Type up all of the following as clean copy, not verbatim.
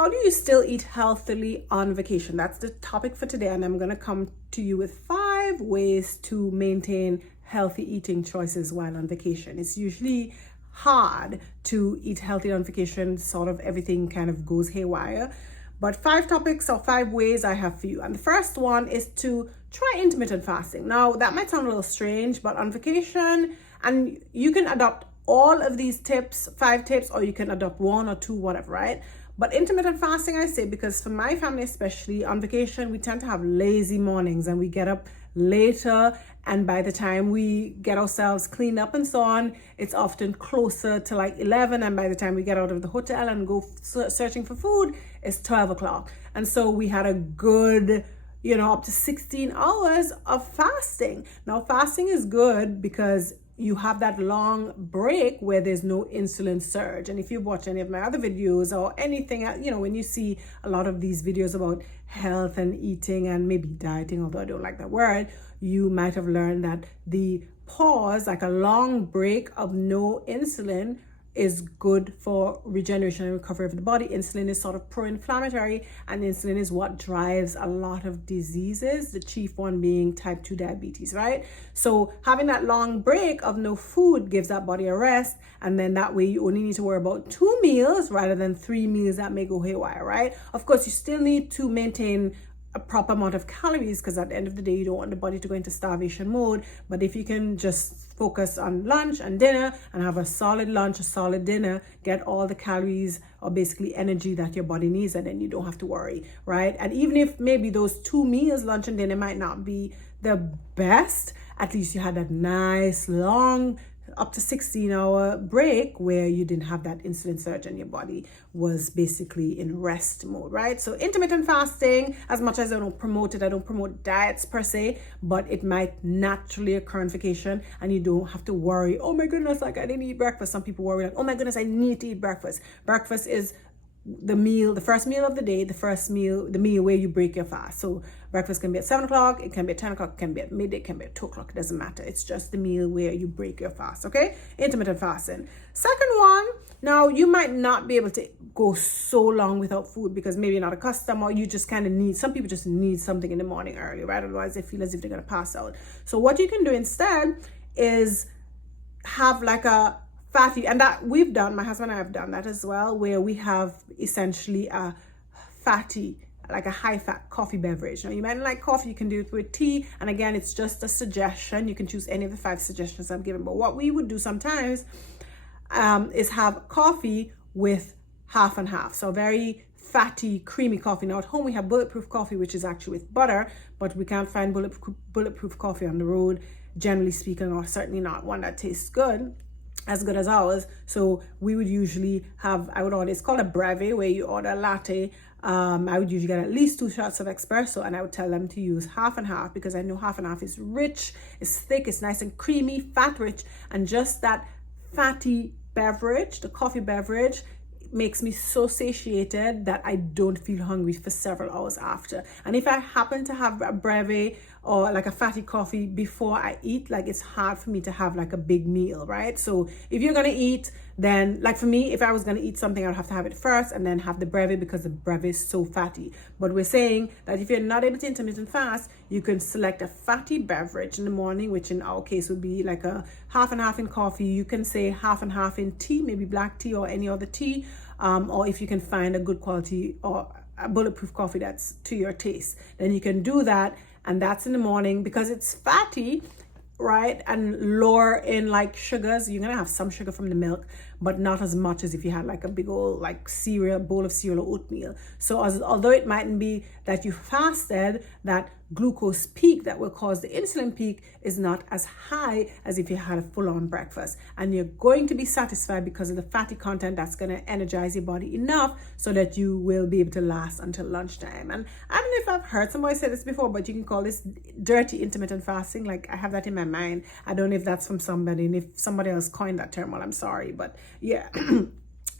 how do you still eat healthily on vacation? That's the topic for today, and I'm going to come to you with 5 ways to maintain healthy eating choices while on vacation. It's usually hard to eat healthy on vacation, sort of everything kind of goes haywire. But 5 topics or 5 ways I have for you. And the first one is to try intermittent fasting. Now, that might sound a little strange, but on vacation, and you can adopt all of these tips, 5 tips, or you can adopt 1 or 2, whatever, right? But intermittent fasting, I say, because for my family, especially on vacation, we tend to have lazy mornings and we get up later. And by the time we get ourselves cleaned up and so on, it's often closer to like 11. And by the time we get out of the hotel and go searching for food, it's 12 o'clock. And so we had a good, up to 16 hours of fasting. Now, fasting is good because you have that long break where there's no insulin surge. And if you watch any of my other videos or anything, when you see a lot of these videos about health and eating and maybe dieting, although I don't like that word, you might have learned that the pause, like a long break of no insulin, is good for regeneration and recovery of the body. Insulin is sort of pro-inflammatory, and insulin is what drives a lot of diseases, the chief one being type 2 diabetes, right? So having that long break of no food gives that body a rest, and then that way you only need to worry about 2 meals rather than 3 meals that may go haywire, right? Of course, you still need to maintain a proper amount of calories, because at the end of the day, you don't want the body to go into starvation mode. But if you can just focus on lunch and dinner and have a solid lunch, a solid dinner, get all the calories or basically energy that your body needs, and then you don't have to worry, right? And even if maybe those 2 meals, lunch and dinner, might not be the best, at least you had that nice long up to 16-hour break where you didn't have that insulin surge and your body was basically in rest mode, right? So intermittent fasting, as much as I don't promote it, I don't promote diets per se, but it might naturally occur on vacation and you don't have to worry, oh my goodness, like I didn't eat breakfast. Some people worry like, oh my goodness, I need to eat breakfast. Breakfast is the first meal of the day, the meal where you break your fast. So breakfast can be at 7 o'clock, it can be at 10 o'clock, it can be at midday, it can be at 2 o'clock, it doesn't matter. It's just the meal where you break your fast, okay? Intermittent fasting. Second one, now you might not be able to go so long without food because maybe you're not accustomed, or you just kind of some people just need something in the morning early, right? Otherwise they feel as if they're going to pass out. So what you can do instead is have like a fatty, and that we've done, my husband and I have done that as well, where we have essentially a fatty, like a high fat coffee beverage. Now you might not like coffee, you can do it with tea, and again, it's just a suggestion. You can choose any of the 5 suggestions I've given, but what we would do sometimes is have coffee with half and half. So very fatty, creamy coffee. Now at home we have bulletproof coffee, which is actually with butter, but we can't find bulletproof coffee on the road, generally speaking, or certainly not one that tastes as good as ours. So we would usually I would order, it's called a breve, where you order a latte. I would usually get at least 2 shots of espresso, and I would tell them to use half and half because I know half and half is rich, it's thick, it's nice and creamy, fat rich, and just that fatty beverage, the coffee beverage, makes me so satiated that I don't feel hungry for several hours after. And if I happen to have a breve or like a fatty coffee before I eat, like it's hard for me to have like a big meal, right? So if you're gonna eat, then like for me, if I was gonna eat something, I'd have to have it first and then have the breve because the breve is so fatty. But we're saying that if you're not able to intermittent fast, you can select a fatty beverage in the morning, which in our case would be like a half and half in coffee. You can say half and half in tea, maybe black tea or any other tea, or if you can find a good quality or a bulletproof coffee that's to your taste, then you can do that. And that's in the morning because it's fatty, right? And lower in like sugars. You're gonna have some sugar from the milk, but not as much as if you had like a big old like bowl of cereal or oatmeal. So although it mightn't be that you fasted, that glucose peak that will cause the insulin peak is not as high as if you had a full-on breakfast. And you're going to be satisfied because of the fatty content that's going to energize your body enough so that you will be able to last until lunchtime. And I don't know if I've heard somebody say this before, but you can call this dirty intermittent fasting. Like I have that in my mind. I don't know if that's from somebody, and if somebody else coined that term, well, I'm sorry, but yeah.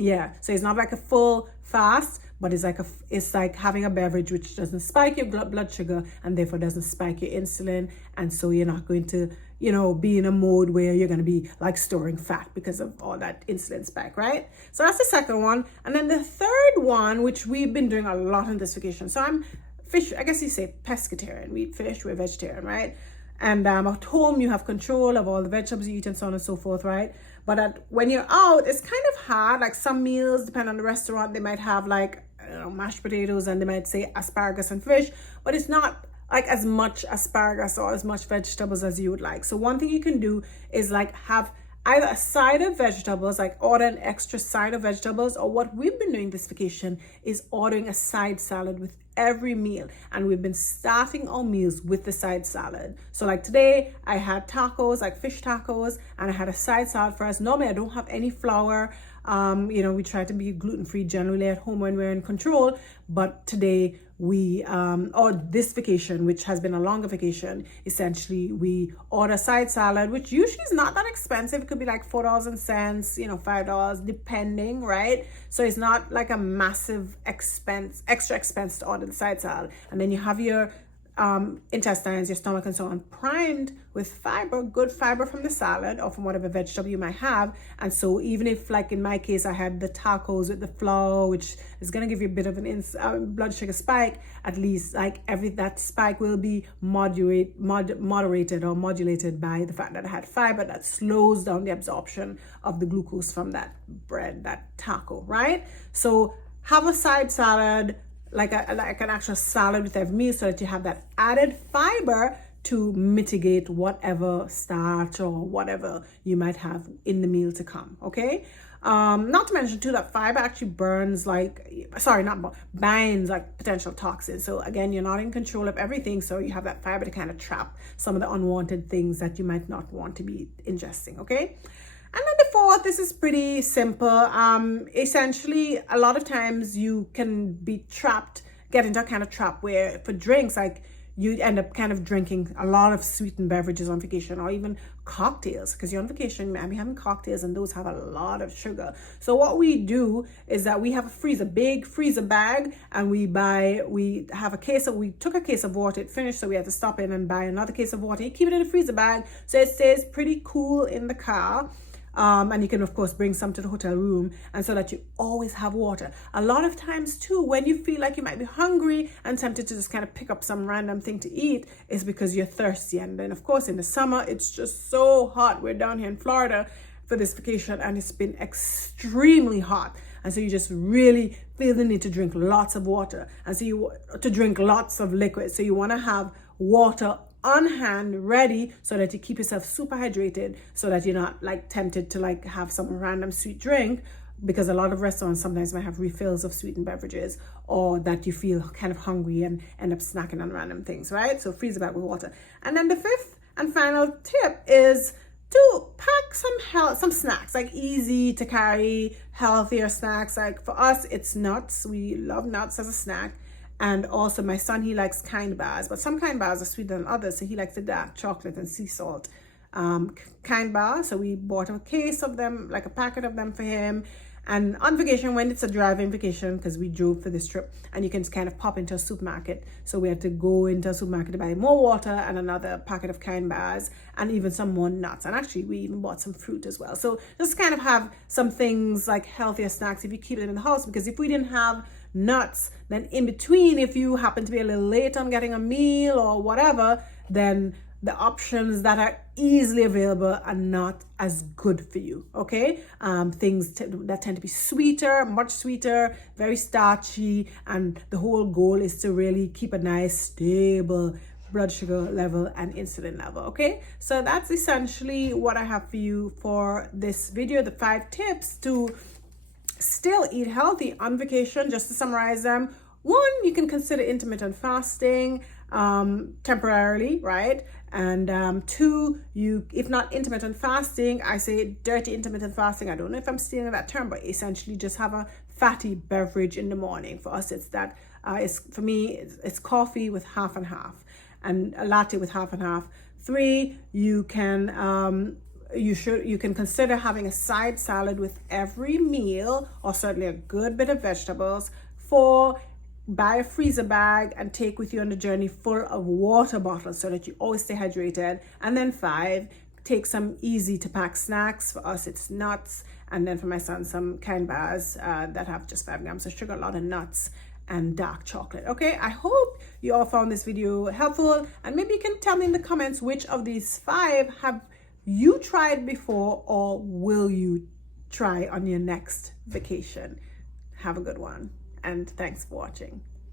Yeah, so it's not like a full fast, but it's like having a beverage which doesn't spike your blood sugar and therefore doesn't spike your insulin, and so you're not going to be in a mode where you're going to be like storing fat because of all that insulin spike, right? So that's the second one. And then the third one, which we've been doing a lot on this vacation. So I'm fish, I guess you say pescatarian. We eat fish, we're vegetarian, right? And at home, you have control of all the vegetables you eat and so on and so forth, right? But when you're out, it's kind of hard. Like some meals, depending on the restaurant, they might have like mashed potatoes and they might say asparagus and fish, but it's not like as much asparagus or as much vegetables as you would like. So one thing you can do is like have either a side of vegetables, like order an extra side of vegetables, or what we've been doing this vacation is ordering a side salad with every meal. And we've been starting our meals with the side salad. So like today I had tacos, like fish tacos, and I had a side salad for us. Normally I don't have any flour. We try to be gluten-free generally at home when we're in control, but today or this vacation, which has been a longer vacation, essentially we order side salad, which usually is not that expensive. It could be like 4 dollars and cents, $5 depending, right? So it's not like a massive extra expense to order the side salad. And then you have your intestines, your stomach and so on primed with fiber, good fiber from the salad or from whatever vegetable you might have. And so even if, like in my case, I had the tacos with the flour, which is going to give you a bit of an blood sugar spike, at least like that spike will be moderated or modulated by the fact that I had fiber that slows down the absorption of the glucose from that bread, that taco, right? So have a side salad, like an actual salad with every meal, so that you have that added fiber to mitigate whatever starch or whatever you might have in the meal to come, okay? Not to mention too that fiber actually binds like potential toxins. So again, you're not in control of everything, so you have that fiber to kind of trap some of the unwanted things that you might not want to be ingesting, okay? And then the fourth, this is pretty simple. Essentially, a lot of times you can get into a kind of trap where for drinks, like you end up kind of drinking a lot of sweetened beverages on vacation, or even cocktails, because you're on vacation, you might be having cocktails and those have a lot of sugar. So what we do is that we have a big freezer bag, and we took a case of water, it finished, so we had to stop in and buy another case of water. You keep it in the freezer bag so it stays pretty cool in the car. And you can, of course, bring some to the hotel room, and so that you always have water. A lot of times, too, when you feel like you might be hungry and tempted to just kind of pick up some random thing to eat, is because you're thirsty. And then, of course, in the summer, it's just so hot. We're down here in Florida for this vacation, and it's been extremely hot. And so you just really feel the need to drink lots of water. And so to drink lots of liquid. So you want to have water on hand ready so that you keep yourself super hydrated, so that you're not like tempted to like have some random sweet drink, because a lot of restaurants sometimes might have refills of sweetened beverages, or that you feel kind of hungry and end up snacking on random things, right? So freeze it back with water. And then the fifth and final tip is to pack some snacks, like easy to carry, healthier snacks. Like for us, it's nuts. We love nuts as a snack. And also my son, he likes kind bars, but some kind bars are sweeter than others. So he likes the dark chocolate and sea salt kind bars. So we bought a case of them, like a packet of them for him. And on vacation, when it's a driving vacation, because we drove for this trip, and you can just kind of pop into a supermarket. So we had to go into a supermarket to buy more water and another packet of kind bars and even some more nuts. And actually, we even bought some fruit as well. So just kind of have some things like healthier snacks if you keep it in the house, because if we didn't have nuts, then in between, if you happen to be a little late on getting a meal or whatever, then the options that are easily available are not as good for you, okay? Things that tend to be sweeter, much sweeter, very starchy, and the whole goal is to really keep a nice stable blood sugar level and insulin level, okay? So that's essentially what I have for you for this video, the 5 tips to still eat healthy on vacation. Just to summarize them: 1, you can consider intermittent fasting temporarily, right? And 2, if not intermittent fasting, I say dirty intermittent fasting. I don't know if I'm stealing that term, but essentially just have a fatty beverage in the morning. For us, it's coffee with half and half, and a latte with half and half. 3, you can consider having a side salad with every meal, or certainly a good bit of vegetables. 4, buy a freezer bag and take with you on the journey full of water bottles so that you always stay hydrated. And then 5, take some easy to pack snacks. For us, it's nuts. And then for my son, some kind bars that have just 5 grams of sugar, a lot of nuts, and dark chocolate. Okay, I hope you all found this video helpful, and maybe you can tell me in the comments which of these 5 have you tried before or will you try on your next vacation. Have a good one, and thanks for watching.